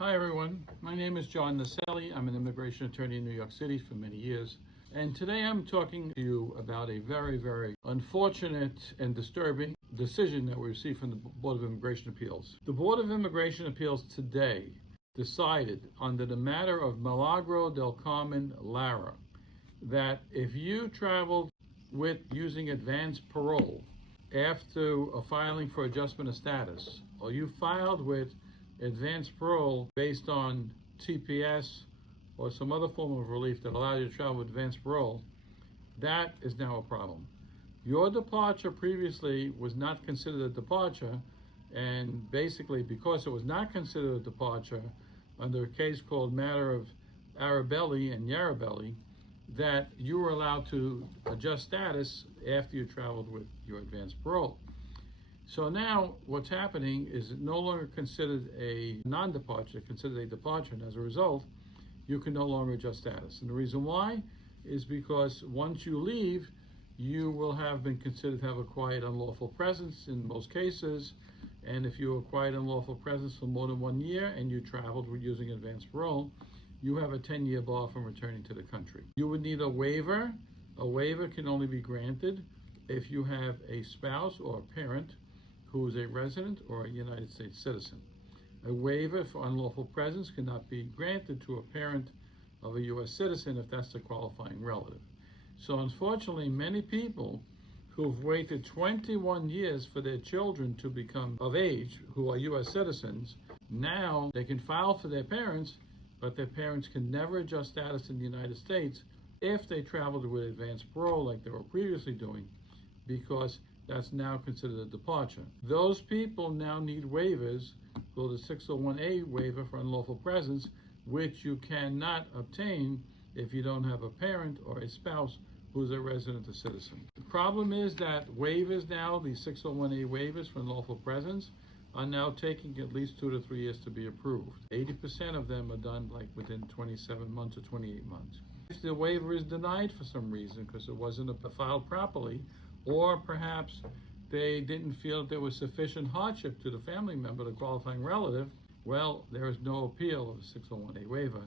Hi everyone, my name is John Naselli. I'm an immigration attorney in New York City for many years. And today I'm talking to you about a very unfortunate and disturbing decision that we received from the Board of Immigration Appeals. The Board of Immigration Appeals today decided under the matter of Milagro del Carmen Lara that if you traveled with using advanced parole after a filing for adjustment of status, or you filed with advanced parole based on TPS or some other form of relief that allowed you to travel with advanced parole, that is now a problem. Your departure previously was not considered a departure, and basically because it was not considered a departure under a case called matter of Arabelli and Yarabelli, that you were allowed to adjust status after you traveled with your advanced parole. So now what's happening is it no longer considered a non-departure, considered a departure, and as a result, you can no longer adjust status. And the reason why is because once you leave, you will have been considered to have acquired unlawful presence in most cases, and if you acquired unlawful presence for more than 1 year and you traveled with using advanced parole, you have a 10-year bar from returning to the country. You would need a waiver. A waiver can only be granted if you have a spouse or a parent who is a resident or a United States citizen. A waiver for unlawful presence cannot be granted to a parent of a U.S. citizen if that's the qualifying relative. So unfortunately, many people who've waited 21 years for their children to become of age, who are U.S. citizens, now they can file for their parents, but their parents can never adjust status in the United States if they traveled with advanced parole like they were previously doing, because that's now considered a departure. Those people now need waivers called the 601A waiver for unlawful presence, which you cannot obtain if you don't have a parent or a spouse who's a resident or citizen. The problem is that waivers now, these 601A waivers for unlawful presence, are now taking at least 2 to 3 years to be approved. 80% of them are done like within 27 months or 28 months. If the waiver is denied for some reason because it wasn't filed properly, or perhaps they didn't feel there was sufficient hardship to the family member, the qualifying relative, well, there is no appeal of a 601A waiver.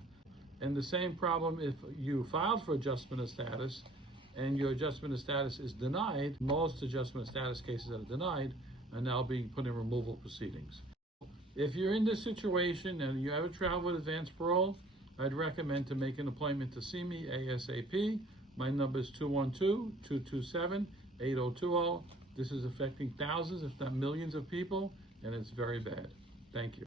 And the same problem if you filed for adjustment of status and your adjustment of status is denied. Most adjustment of status cases that are denied are now being put in removal proceedings. If you're in this situation and you ever travel with advanced parole, I'd recommend to make an appointment to see me ASAP. My number is 212-227-8020. This is affecting thousands, if not millions of people, and it's very bad. Thank you.